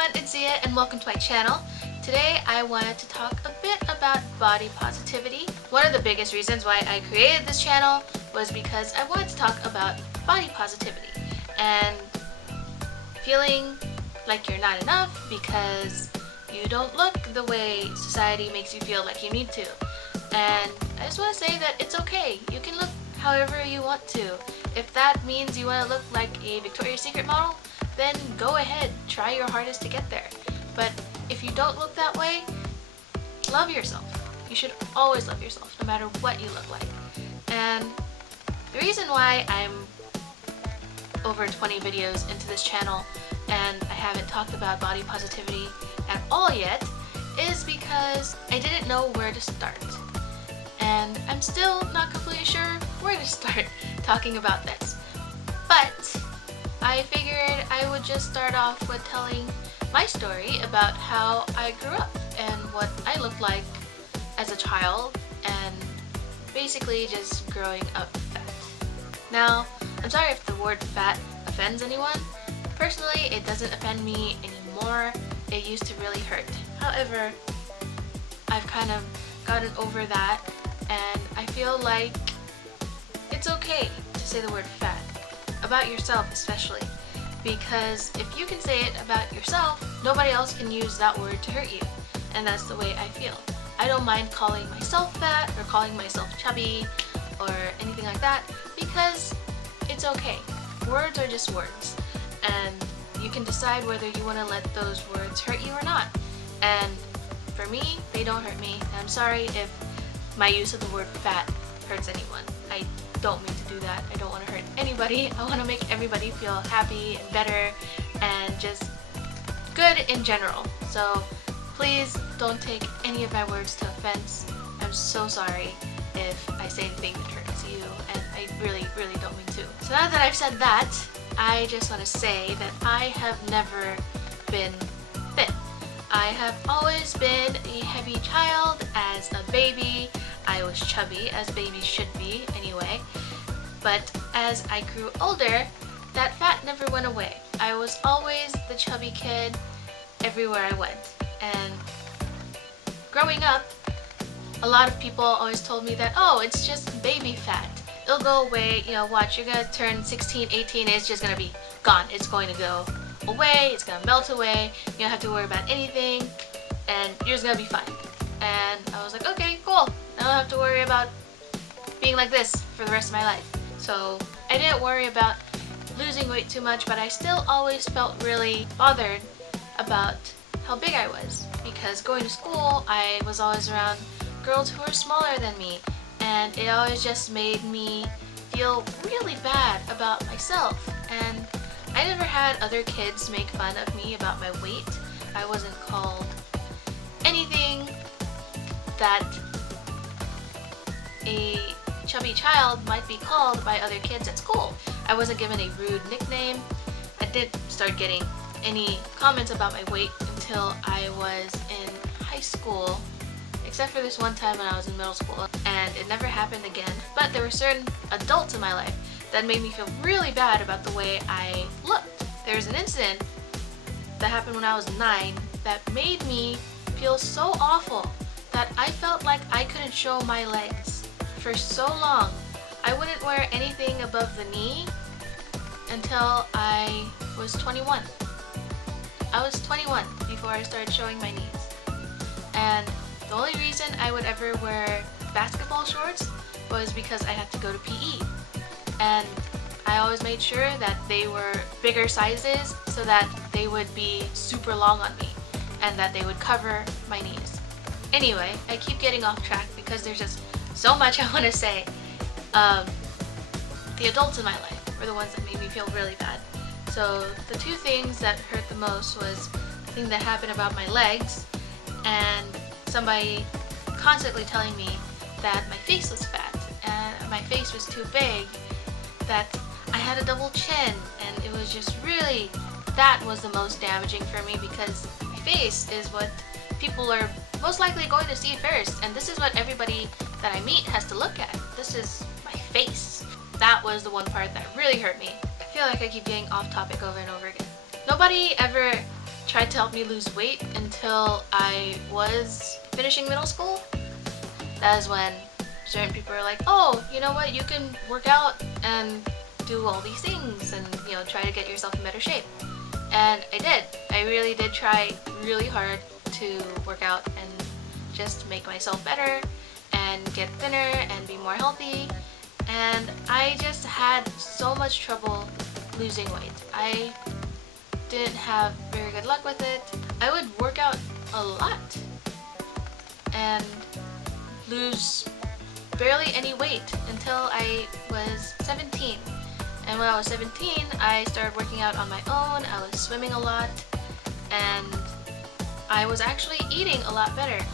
everyone, it's Ziya and welcome to my channel. Today I wanted to talk a bit about body positivity. One of the biggest reasons why I created this channel was because I wanted to talk about body positivity and feeling like you're not enough because you don't look the way society makes you feel like you need to. And I just want to say that it's okay. You can look however you want to. If that means you want to look like a Victoria's Secret model, then go ahead, try your hardest to get there. But if you don't look that way, love yourself. You should always love yourself, no matter what you look like. And the reason why I'm over 20 videos into this channel and I haven't talked about body positivity at all yet is because I didn't know where to start. And I'm still not completely sure where to start talking about this. But I figured I would just start off with telling my story about how I grew up and what I looked like as a child and basically just growing up fat. Now, I'm sorry if the word fat offends anyone. Personally, it doesn't offend me anymore. It used to really hurt. However, I've kind of gotten over that and I feel like it's okay to say the word fat. About yourself especially, because if you can say it about yourself, nobody else can use that word to hurt you, and that's the way I feel. I don't mind calling myself fat or calling myself chubby or anything like that because it's okay. Words are just words, and you can decide whether you want to let those words hurt you or not. And for me, they don't hurt me. And I'm sorry if my use of the word fat hurts anyone. I don't mean to do that. I don't want to hurt anybody. I want to make everybody feel happy and better and just good in general. So please don't take any of my words to offense. I'm so sorry if I say anything that hurts you, and I really don't mean to. So now that I've said that, I just want to say that I have never been thin. I have always been a heavy child. As a baby, I was chubby, as babies should be anyway. But as I grew older, that fat never went away. I was always the chubby kid everywhere I went. And growing up, a lot of people always told me that, oh, it's just baby fat. It'll go away, you know, watch, you're gonna turn 16, 18, it's just gonna be gone. It's going to go away, it's gonna melt away, you don't have to worry about anything, and you're just gonna be fine. And I was like, okay, cool. I don't have to worry about being like this for the rest of my life. So I didn't worry about losing weight too much, but I still always felt really bothered about how big I was. Because going to school, I was always around girls who were smaller than me, and it always just made me feel really bad about myself. And I never had other kids make fun of me about my weight. I wasn't called anything that a chubby child might be called by other kids at school. I wasn't given a rude nickname. I didn't start getting any comments about my weight until I was in high school, except for this one time when I was in middle school, and it never happened again. But there were certain adults in my life that made me feel really bad about the way I looked. There was an incident that happened when I was 9 that made me feel so awful that I felt like I couldn't show my legs for so long. I wouldn't wear anything above the knee until I was 21. I was 21 before I started showing my knees. And the only reason I would ever wear basketball shorts was because I had to go to PE. And I always made sure that they were bigger sizes so that they would be super long on me and that they would cover my knees. Anyway, I keep getting off track because there's just so much I want to say. The adults in my life were the ones that made me feel really bad. So the two things that hurt the most was the thing that happened about my legs and somebody constantly telling me that my face was fat and my face was too big, that I had a double chin, and it was just really, that was the most damaging for me because my face is what people are most likely going to see first, and this is what everybody that I meet has to look at. This is my face. That was the one part that really hurt me. I feel like I keep getting off topic over and over again. Nobody ever tried to help me lose weight until I was finishing middle school. That is when certain people are like, oh, you know what, you can work out and do all these things and, you know, try to get yourself in better shape. And I did. I really did try really hard to work out and just make myself better and get thinner and be more healthy. And I just had so much trouble losing weight. I didn't have very good luck with it. I would work out a lot and lose barely any weight until I was 17. And when I was 17, I started working out on my own. I was swimming a lot and I was actually eating a lot better,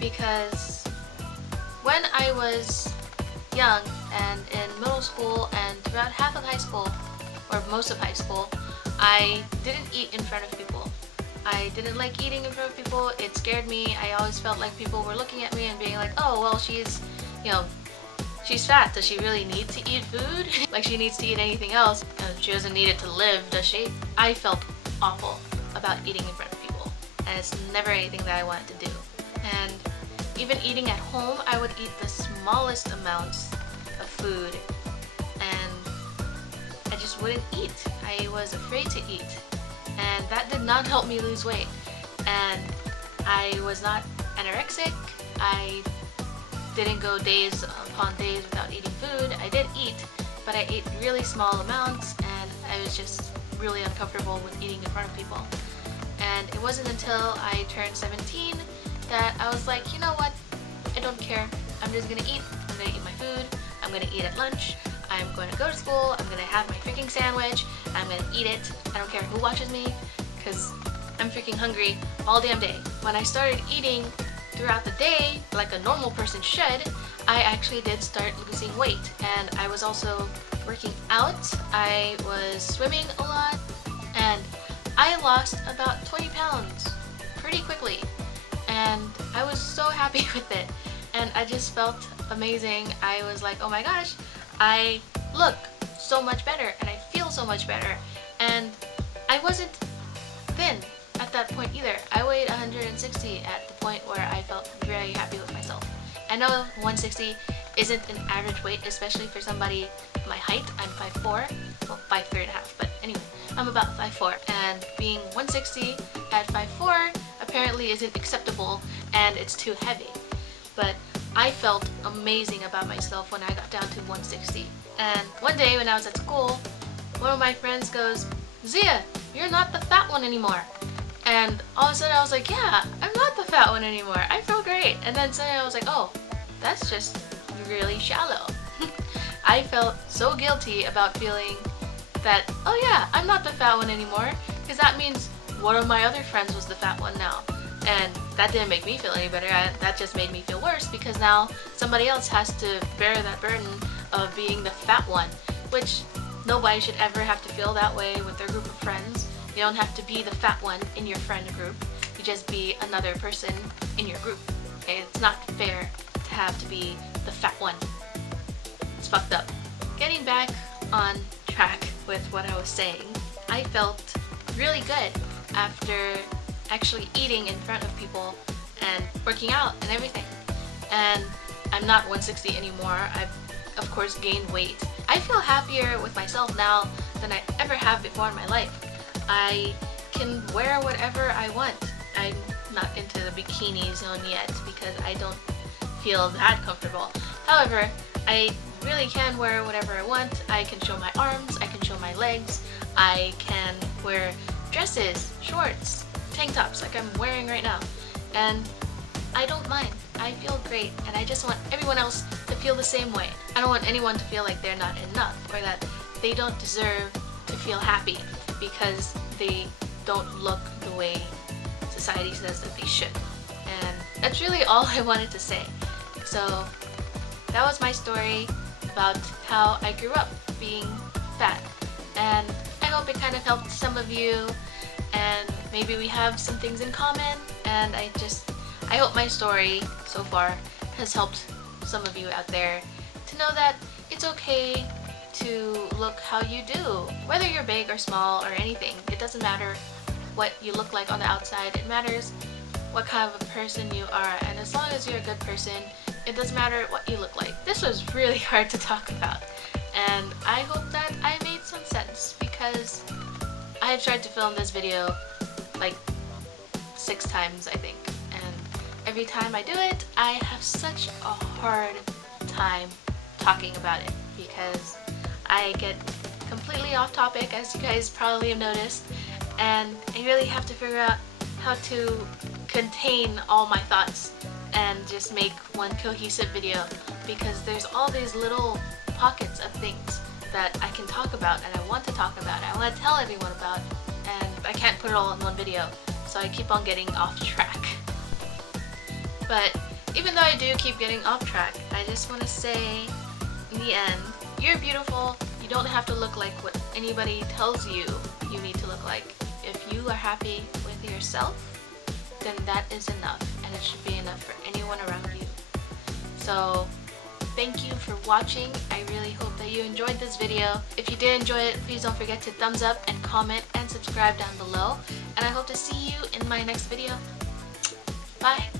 because when I was young and in middle school and throughout half of high school, or most of high school, I didn't eat in front of people. I didn't like eating in front of people. It scared me. I always felt like people were looking at me and being like, oh, well, she's, you know, she's fat. Does she really need to eat food? Like she needs to eat anything else. She doesn't need it to live, does she? I felt awful about eating in front of people, and it's never anything that I wanted to do. And even eating at home, I would eat the smallest amounts of food and I just wouldn't eat. I was afraid to eat, and that did not help me lose weight. And I was not anorexic. I didn't go days upon days without eating food. I did eat, but I ate really small amounts, and I was just really uncomfortable with eating in front of people. And it wasn't until I turned 17 that I was like, you know what, I don't care. I'm just gonna eat. I'm gonna eat my food. I'm gonna eat at lunch. I'm going to go to school. I'm gonna have my freaking sandwich. I'm gonna eat it. I don't care who watches me, because I'm freaking hungry all damn day. When I started eating throughout the day, like a normal person should, I actually did start losing weight. And I was also working out. I was swimming a lot, and I lost about 20 pounds pretty quickly. And I was so happy with it. And I just felt amazing. I was like, oh my gosh, I look so much better and I feel so much better. And I wasn't thin at that point either. I weighed 160 at the point where I felt very happy with myself. I know 160 isn't an average weight, especially for somebody my height. I'm 5'4", well 5'3.5", but anyway, I'm about 5'4", and being 160 at 5'4" apparently isn't acceptable and it's too heavy. But I felt amazing about myself when I got down to 160. And one day when I was at school, one of my friends goes, Ziya, you're not the fat one anymore. And all of a sudden I was like, yeah, I'm not the fat one anymore. I feel great. And then suddenly I was like, oh, that's just really shallow. I felt so guilty about feeling that, oh yeah, I'm not the fat one anymore, because that means one of my other friends was the fat one now. And that didn't make me feel any better. That just made me feel worse, because now somebody else has to bear that burden of being the fat one, which nobody should ever have to feel that way with their group of friends. You don't have to be the fat one in your friend group. You just be another person in your group. Okay? It's not fair to have to be the fat one. It's fucked up. Getting back on track with what I was saying, I felt really good after actually eating in front of people and working out and everything. And I'm not 160 anymore. I've of course gained weight. I feel happier with myself now than I ever have before in my life. I can wear whatever I want. I'm not into the bikini zone yet because I don't feel that comfortable. However, I really can wear whatever I want. I can show my arms, I can show my legs, I can wear dresses, shorts, tank tops like I'm wearing right now, and I don't mind. I feel great, and I just want everyone else to feel the same way. I don't want anyone to feel like they're not enough, or that they don't deserve to feel happy because they don't look the way society says that they should. And that's really all I wanted to say. So that was my story about how I grew up being fat, and I hope it kind of helped some of you, and maybe we have some things in common. And I hope my story so far has helped some of you out there to know that it's okay to look how you do. Whether you're big or small or anything, it doesn't matter what you look like on the outside. It matters what kind of a person you are, and as long as you're a good person, it doesn't matter what you look like. This was really hard to talk about, and I hope that I made some sense, because I have tried to film this video like 6 times, I think, and every time I do it, I have such a hard time talking about it because I get completely off topic, as you guys probably have noticed, and I really have to figure out how to contain all my thoughts and just make one cohesive video, because there's all these little pockets of things that I can talk about and I want to talk about, and I want to tell everyone about, and I can't put it all in one video, so I keep on getting off track. But even though I do keep getting off track, I just want to say in the end, you're beautiful. You don't have to look like what anybody tells you you need to look like. If you are happy with yourself, then that is enough, and it should be enough for anyone around you. So thank you for watching. I really hope that you enjoyed this video. If you did enjoy it, please don't forget to thumbs up and comment and subscribe down below. And I hope to see you in my next video. Bye!